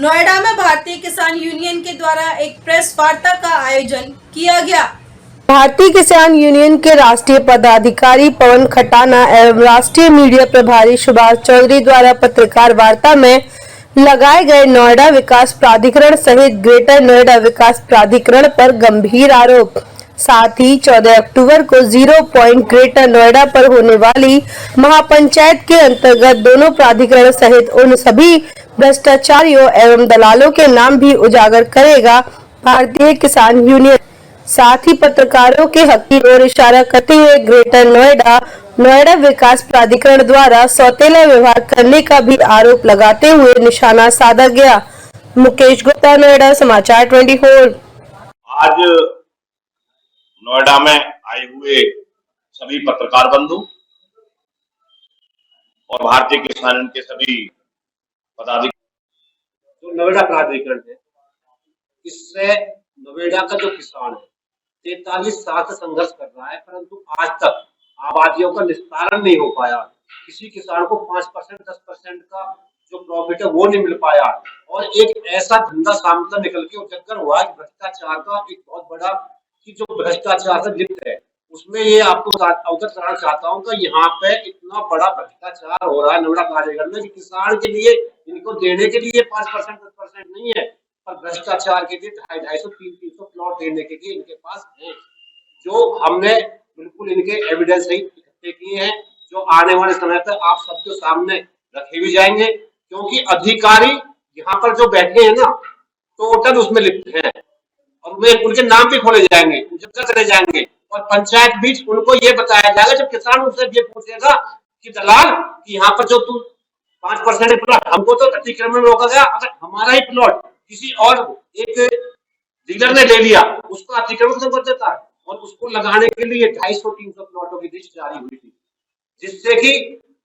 नोएडा में भारतीय किसान यूनियन के द्वारा एक प्रेस वार्ता का आयोजन किया गया। भारतीय किसान यूनियन के राष्ट्रीय पदाधिकारी पवन खटाना एवं राष्ट्रीय मीडिया प्रभारी सुभाष चौधरी द्वारा पत्रकार वार्ता में लगाए गए नोएडा विकास प्राधिकरण सहित ग्रेटर नोएडा विकास प्राधिकरण पर गंभीर आरोप, साथ ही 14 अक्टूबर को 0 पॉइंट ग्रेटर नोएडा पर होने वाली महापंचायत के अंतर्गत दोनों प्राधिकरण सहित उन सभी भ्रष्टाचारियों एवं दलालों के नाम भी उजागर करेगा भारतीय किसान यूनियन। साथ ही पत्रकारों के हक की ओर इशारा करते हुए ग्रेटर नोएडा विकास प्राधिकरण द्वारा सौतेला व्यवहार करने का भी आरोप लगाते हुए निशाना साधा गया। मुकेश गुप्ता, नोएडा समाचार 24। आज नोएडा में आए हुए सभी पत्रकार बंधु और भारतीय किसान के सभी पदाधिकारी, जो नोएडा प्राधिकरण है, इससे नोएडा का जो किसान है 43 साल से संघर्ष कर रहा है, परंतु आज तक आबादियों का निस्तारण नहीं हो पाया। किसी किसान को 5% 10% का जो प्रॉफिट है वो नहीं मिल पाया और एक ऐसा धंधा सामने निकल के उजागर हुआ है भ्रष्टाचार का एक बहुत बड़ा कि जो भ्रष्टाचार से लिप्त है उसमें ये आपको अवगत कराना चाहता हूँ कि यहाँ पे इतना बड़ा भ्रष्टाचार हो रहा है नोएडा प्राधिकरण में कि किसान के लिए इनको देने के लिए 5% 10% नहीं है, पर भ्रष्टाचार के लिए 250-300 प्लॉट देने के लिए इनके पास है, जो हमने बिल्कुल इनके एविडेंस सहित इकट्ठे किए हैं, जो आने वाले समय तक आप सबके सामने रखे भी जाएंगे, क्योंकि अधिकारी यहाँ पर जो बैठे हैं ना टोटल उसमें लिप्त हैं और उनके नाम भी खोले जाएंगे, उजागर करे जाएंगे और पंचायत बीच उनको ये बताया जाएगा जब किसान उनसे ये पूछेगा कि दलाल कि यहाँ पर जो तू 5% प्लॉट हमको तो अतिक्रमण में रोका गया, अगर हमारा ही प्लॉट किसी और एक डीलर ने ले लिया उसको अतिक्रमण कर देता है और उसको लगाने के लिए 250-300 प्लॉटों की लिस्ट जारी हुई थी, जिससे कि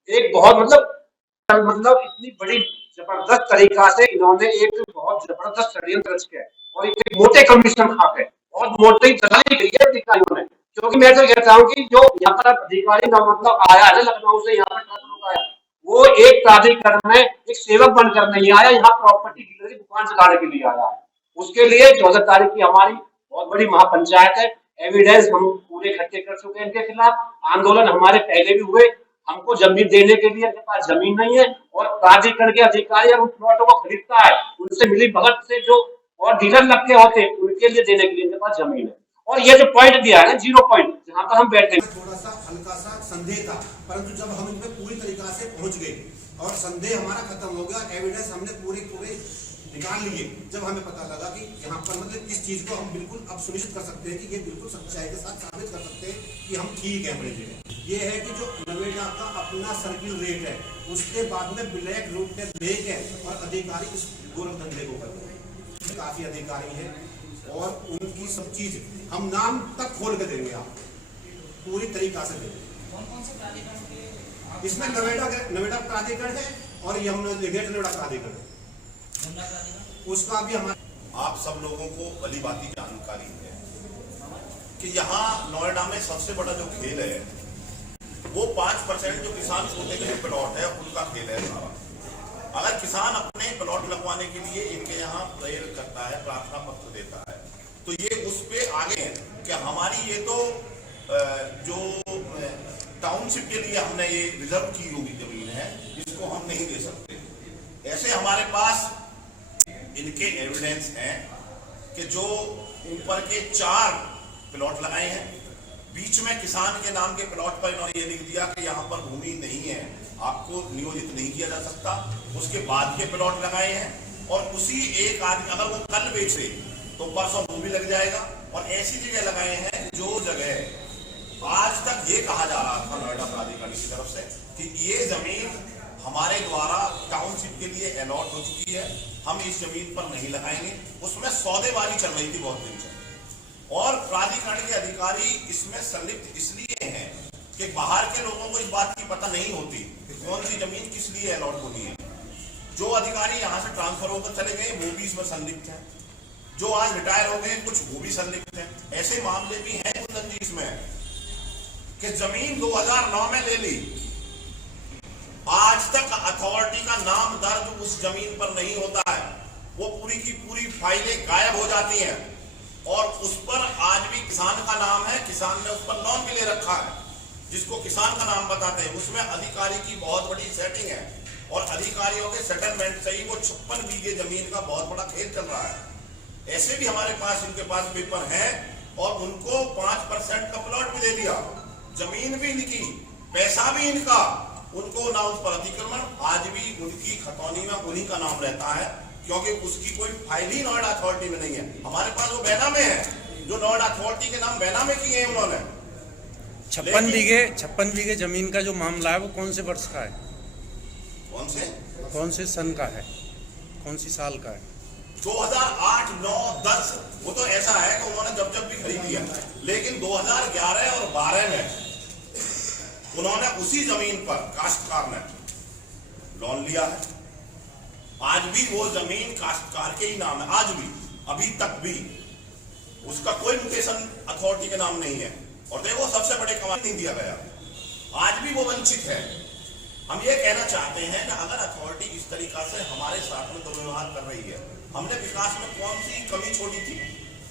एक बहुत मतलब इतनी बड़ी जबरदस्त तरीका से इन्होंने एक बहुत जबरदस्त षड्यंत्र रच के और एक मोटे कमीशन खा के बहुत मोटी दलाली करी है अधिकारियों ने। क्योंकि मैं तो कहता हूँ कि जो यहाँ पर अधिकारी मतलब आया है लखनऊ से यहाँ पर आया वो एक प्राधिकरण में एक सेवक बनकर नहीं आया, यहाँ प्रॉपर्टी डीलर की दुकान चलाने के लिए आया है। उसके लिए 14 तारीख की हमारी बहुत बड़ी महापंचायत है, एविडेंस हम पूरे इकट्ठे कर चुके हैं इनके खिलाफ, आंदोलन हमारे पहले भी हुए, हमको जमीन देने के लिए इनके पास जमीन नहीं है और प्राधिकरण के अधिकारी उन प्लॉटों को खरीदता है उनसे मिली भगत से जो और डीलर लगते होते उनके लिए देने के लिए इनके पास जमीन है। और ये जो पॉइंट दिया है ना 0 पॉइंट जहाँ पर हम बैठे थोड़ा सा हल्का सा संदेह था, परंतु जब हम इन पे पूरी तरीका से पहुंच गए और संदेह हमारा खत्म हो गया, एविडेंस हमने पूरे निकाल लिए, जब हमें पता लगा कि यहाँ पर मतलब इस चीज को हम बिल्कुल अब सुनिश्चित कर सकते हैं कि ये बिल्कुल सच्चाई के साथ साबित कर सकते हैं कि हम ठीक है अपने जगह। ये है कि जो नोएडा का अपना सर्किल रेट है उसके बाद में ब्लैक रूट पे लेक है और अधिकारी इस गोरख धंधे को करते हैं, काफी अधिकारी है और उनकी सब चीज हम नाम तक खोल के देंगे, आप पूरी तरीका से देंगे। इसमें नोएडा प्राधिकरण है और ये हमने ग्रेटर नोएडा प्राधिकरण है, उसका भी हमारा आप सब लोगों को भली भांति जानकारी है कि यहाँ नोएडा में सबसे बड़ा जो खेल है वो 5% जो किसान छोटे के प्लॉट है उनका खेल है सारा। अगर किसान अपने प्लॉट लगवाने के लिए इनके यहाँ प्रेयर करता है, प्रार्थना पत्र देता है, तो ये उस पे आगे है कि हमारी ये तो जो टाउनशिप के लिए हमने ये रिजर्व की होगी जमीन है, इसको हम नहीं दे सकते। ऐसे हमारे पास इनके एविडेंस हैं कि जो ऊपर के 4 प्लॉट लगाए हैं, बीच में किसान के नाम के प्लॉट पर इन्होंने ये लिख दिया कि यहाँ पर भूमि नहीं है, आपको नियोजित नहीं किया जा सकता, उसके बाद के प्लॉट लगाए हैं और उसी एक आदमी अगर वो कल बेचे तो परसों वो भी लग जाएगा। और ऐसी जगह लगाए हैं जो जगह आज तक ये कहा जा रहा था नोएडा प्राधिकरण की तरफ से कि ये जमीन हमारे द्वारा टाउनशिप के लिए अलॉट हो चुकी है, हम इस जमीन पर नहीं लगाएंगे, उसमें सौदेबाजी चल रही थी बहुत दिन से। और प्राधिकरण के अधिकारी इसमें संलिप्त इसलिए हैं कि बाहर के लोगों को इस बात की पता नहीं होती कि कौन सी जमीन किस लिए अलॉट होती है। जो अधिकारी यहाँ से ट्रांसफर होकर चले गए वो भी इसमें संलिप्त हैं, जो आज रिटायर हो गए कुछ वो भी संलिप्त हैं। ऐसे मामले भी हैं कुंदन जी इसमें कि जमीन 2009 में ले ली, आज तक अथॉरिटी का नाम दर्ज उस जमीन पर नहीं होता है, वो पूरी की पूरी फाइलें गायब हो जाती हैं और उस पर आज भी किसान का नाम है, किसान ने उस पर लोन भी ले रखा है जिसको किसान का नाम बताते हैं। उसमें अधिकारी की बहुत बड़ी सेटिंग है और अधिकारियों के सेटलमेंट से ही वो 56 बीघे जमीन का बहुत बड़ा खेल चल रहा है। ऐसे भी हमारे पास इनके पास पेपर है और उनको 5% का प्लॉट भी दे दिया, जमीन भी इनकी, पैसा भी इनका, उनको ना उस पर अतिक्रमण, आज भी उनकी खतौनी में उन्हीं का नाम रहता है क्योंकि उसकी कोई फाइल ही नोएडा अथॉरिटी में नहीं है। हमारे पास वो बैनामे है जो नोएडा अथॉरिटी के नाम बैनामे किए हैं उन्होंने। 56 बीघे जमीन का जो मामला है वो कौन से वर्ष का है? कौन से सन का है? कौन सी साल का है? 2008, 9, 10 वो तो ऐसा है कि उन्होंने जब जब भी खरीदी है, लेकिन 2011 और 12 में उन्होंने उसी जमीन पर काश्तकार ने लोन लिया है। आज भी वो जमीन काश्तकार के ही नाम है, आज भी, अभी तक भी उसका कोई म्यूटेशन अथॉरिटी के नाम नहीं है और देखो सबसे बड़े कमाल नहीं दिया गया, आज भी वो वंचित है। हम ये कहना चाहते हैं कि अगर अथॉरिटी इस तरीका से हमारे साथ में दुर्व्यवहार कर रही है, हमने विकास में कौन सी कमी छोड़ी थी?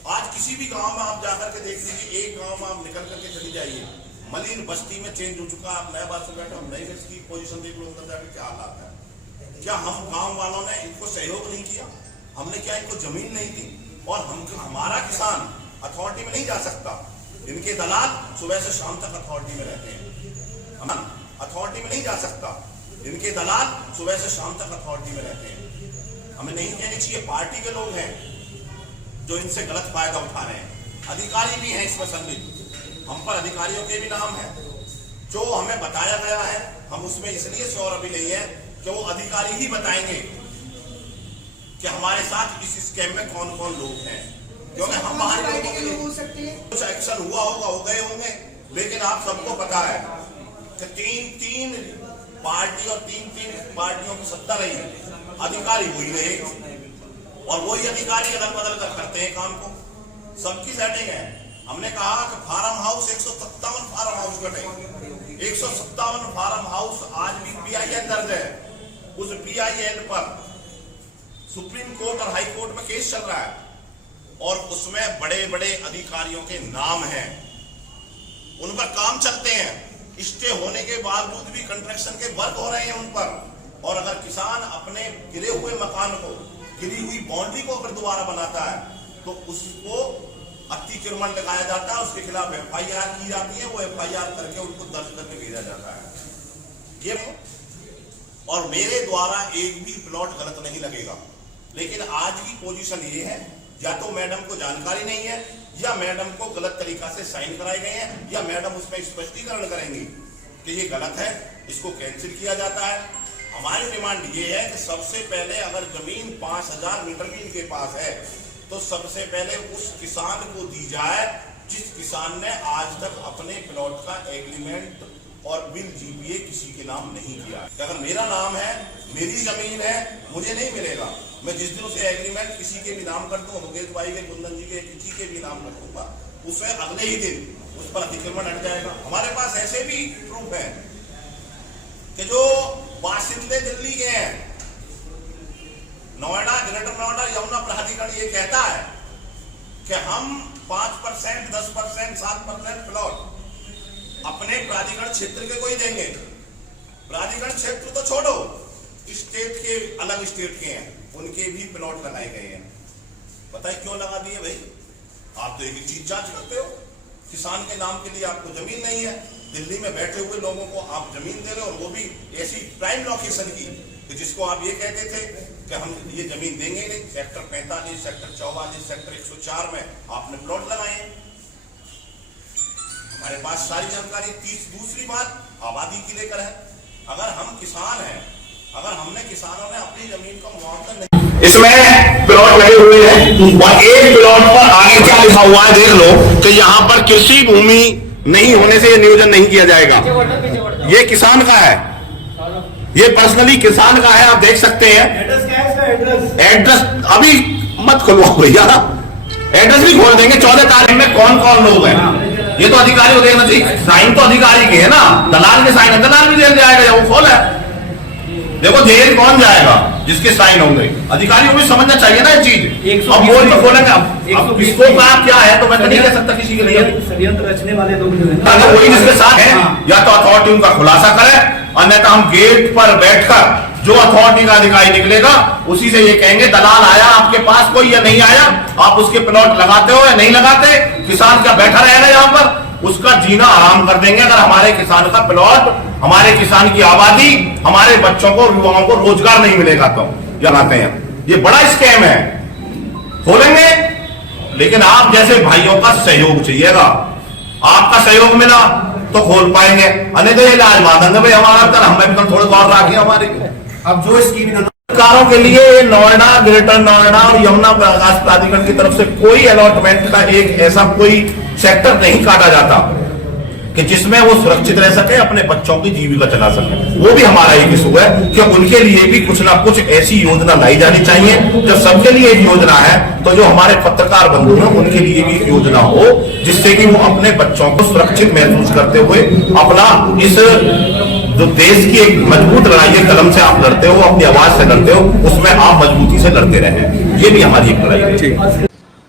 आज किसी भी गांव में आप जाकर के देख लीजिए, एक गांव में आप निकल करके चली जाइए, मलिन बस्ती में चेंज हो चुका, आप नए बात से बैठे, हम नई बस्ती की पोजीशन देख लो, अंदर जाकर क्या हालात है। क्या हम गांव वालों ने इनको सहयोग नहीं किया? हमने क्या इनको जमीन नहीं दी? और हमारा किसान अथॉरिटी में नहीं जा सकता, इनके दलाल सुबह से शाम तक अथॉरिटी में रहते हैं। हम अथॉरिटी में नहीं जा सकता, इनके दलाल सुबह से शाम तक अथॉरिटी में रहते हैं। हमें नहीं कहनी चाहिए, पार्टी के लोग हैं जो इनसे गलत फायदा उठा रहे हैं, अधिकारी भी हैं इसमें संलिप्त, हम पर अधिकारियों के भी नाम है। जो हमें बताया गया है हम उसमें इसलिए श्योर अभी नहीं है कि वो अधिकारी ही बताएंगे कि हमारे साथ इस स्कैम में कौन कौन लोग हैं, क्योंकि हम बाहर कुछ एक्शन हुआ होगा, हो गए होंगे, लेकिन आप सबको पता है कि तीन पार्टी और तीन पार्टियों की सत्ता रही, अधिकारी वही रहे और वही अधिकारी अदल बदल कर करते हैं काम को, सबकी सेटिंग है। हमने कहा कि फार्म हाउस 157 फार्म हाउस कटे, 157 फार्म हाउस आज भी PIN दर्ज है, उस PIN पर सुप्रीम कोर्ट और हाई कोर्ट में केस चल रहा है और उसमें बड़े बड़े अधिकारियों के नाम हैं, उन पर काम चलते हैं, स्टे होने के बावजूद भी कंस्ट्रक्शन के वर्क हो रहे हैं उन पर। और अगर किसान अपने गिरे हुए मकान को, गिरी हुई बाउंड्री को अगर दोबारा बनाता है तो उसको अतिक्रमण लगाया जाता है, उसके खिलाफ FIR की जाती है, वो FIR करके उनको दर्ज करके भेजा जाता है। ये और मेरे द्वारा एक भी प्लॉट गलत नहीं लगेगा, लेकिन आज की पोजीशन ये है, या तो मैडम को जानकारी नहीं है, या मैडम को गलत तरीका से साइन कराए गए हैं, या मैडम उसमें स्पष्टीकरण करेंगी कि ये गलत है, इसको कैंसिल किया जाता है। हमारी डिमांड ये है कि सबसे पहले अगर जमीन 5000 मीटर भी इनके पास है तो सबसे पहले उस किसान को दी जाए जिस किसान ने आज तक अपने प्लॉट का एग्रीमेंट और बिल GPA किसी के नाम नहीं किया। अगर मेरा नाम है, मेरी जमीन है, मुझे नहीं मिलेगा। मैं जिस दिन उसे एग्रीमेंट किसी के भी नाम कर दूं, मुकेश भाई के, कुंदन जी के, किसी के भी नाम कर दूंगा, उसे अगले ही दिन उस पर अतिक्रमण हट जाएगा। हमारे पास ऐसे भी प्रूफ है कि जो बाशिंदे दिल्ली के हैं, नोएडा, ग्रेटर नोएडा यमुना प्राधिकरण ये कहता है कि हम 5%, 10%, 7% प्लॉट अपने प्राधिकरण क्षेत्र के को ही देंगे। प्राधिकरण क्षेत्र तो छोड़ो, स्टेट के, अलग स्टेट के हैं, उनके भी प्लॉट लगाए गए हैं। पता है क्यों लगा दिए भाई? आप तो एक चीज जांच करते हो, किसान के नाम के लिए आपको जमीन नहीं है, दिल्ली में बैठे हुए लोगों को आप जमीन दे रहे हो, और वो भी ऐसी प्राइम लोकेशन की कि जिसको आप ये कहते थे कि हम ये जमीन देंगे नहीं। सेक्टर 45, सेक्टर 44, सेक्टर 104 में आपने प्लॉट लगाए। हमारे पास सारी जानकारी। दूसरी बात आबादी की लेकर है, अगर हम किसान हैं, अगर हमने किसानों ने अपनी जमीन का मुआवजा नहीं, इसमें प्लॉट लगे हुए हैं और एक प्लॉट पर आगे क्या लिखा हुआ है देख लो कि यहाँ पर कृषि भूमि नहीं होने से ये नियोजन नहीं किया जाएगा। ये किसान का है, ये पर्सनली किसान का है, आप देख सकते हैं। एड्रेस अभी मत खुलवाओ भैया, एड्रेस भी खोल देंगे। 14 तारीख में कौन कौन लोग हैं ये तो अधिकारी को देखना चाहिए। साइन तो अधिकारी के है ना, दलाल के साइन है, दलाल भी दे जाएगा, वो खोल है। देखो जेल कौन जाएगा? जिसके साइन होंगे। अधिकारियों को भी समझना चाहिए ना ये चीज। अब बोल तो खोलेंगे, अब किसको कहा क्या है तो मैं तो नहीं कह सकता किसी के लिए। षड्यंत्र रचने वाले लोग जो है अगर वही जिसके साथ है, या तो अथॉरिटी उनका खुलासा करे, अन्यथा हम गेट पर बैठकर जो अथॉरिटी का अधिकारी निकलेगा उसी से ये कहेंगे दलाल आया आपके पास कोई या नहीं आया, आप उसके प्लॉट लगाते हो या नहीं लगाते, किसान क्या बैठा रहेगा यहाँ पर, उसका जीना आराम कर देंगे अगर हमारे किसान का प्लॉट, हमारे किसान की आबादी, हमारे बच्चों को, युवाओं को रोजगार नहीं मिलेगा तो लगाते हैं। ये बड़ा स्कैम है, खोलेंगे, लेकिन आप जैसे भाइयों का सहयोग चाहिएगा। आपका सहयोग मिला तो खोल पाएंगे, अन्यथा ये लाज मांगेंगे भाई हमारा तर हमें भी थोड़े गौर रखिए हमारी। अब जो स्कीम सरकारों के लिए नोएडा, ग्रेटर नोएडा और यमुना विकास प्राधिकरण की तरफ से कोई अलॉटमेंट का एक ऐसा कोई सेक्टर नहीं काटा जाता कि जिसमें वो सुरक्षित रह सके, अपने बच्चों की जीविका चला सके। वो भी हमारा एक इशू है कि उनके लिए भी कुछ ना कुछ ऐसी योजना लाई जानी चाहिए। जब सबके लिए एक योजना है तो जो हमारे पत्रकार बंधु हैं उनके लिए भी एक योजना हो जिससे कि वो अपने बच्चों को सुरक्षित महसूस करते हुए अपना इस जो देश की एक मजबूत लड़ाई है, कलम से आप लड़ते हो, अपनी आवाज से लड़ते हो, उसमें आप मजबूती से लड़ते रहे। ये भी हमारी एक लड़ाई है।